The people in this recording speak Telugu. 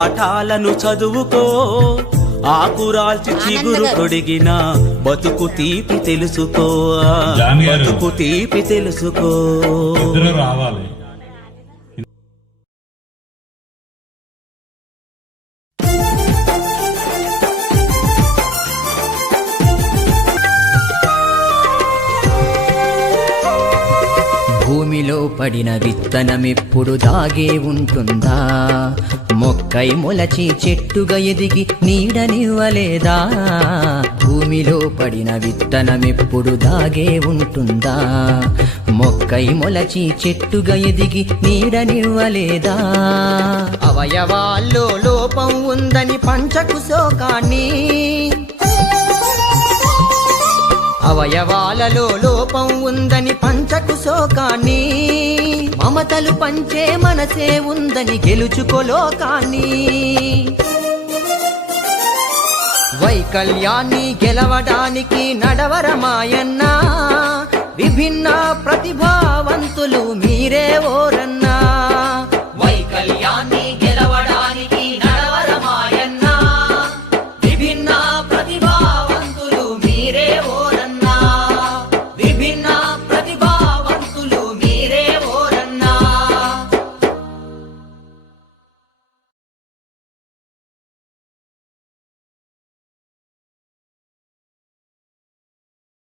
పాఠాలను చదువుకో, ఆకురాల్చి చిగురు తొడిగిన బతుకు తీపి తెలుసుకో, బతుకు తీపి తెలుసుకో. రావాలి. భూమిలో పడిన విత్తనమెప్పుడు దాగే ఉంటుందా? మొక్కై మొలచి చెట్టుగా ఎదిగి నీడనివ్వలేదా? భూమిలో పడిన విత్తనమెప్పుడు దాగే ఉంటుందా? మొక్కై మొలచి చెట్టుగా ఎదిగి నీడనివ్వలేదా? అవయవాల్లో లోపం ఉందని పంచకు శోకాన్ని, అవయవాలలో లోపం ఉందని పంచకు శోకాన్ని, మమతలు పంచే మనసే ఉందని గెలుచుకో లోకాన్ని. వైకల్యాన్ని గెలవడానికి నడవరమాయన్నా, విభిన్న ప్రతిభావంతులు మీరే ఓ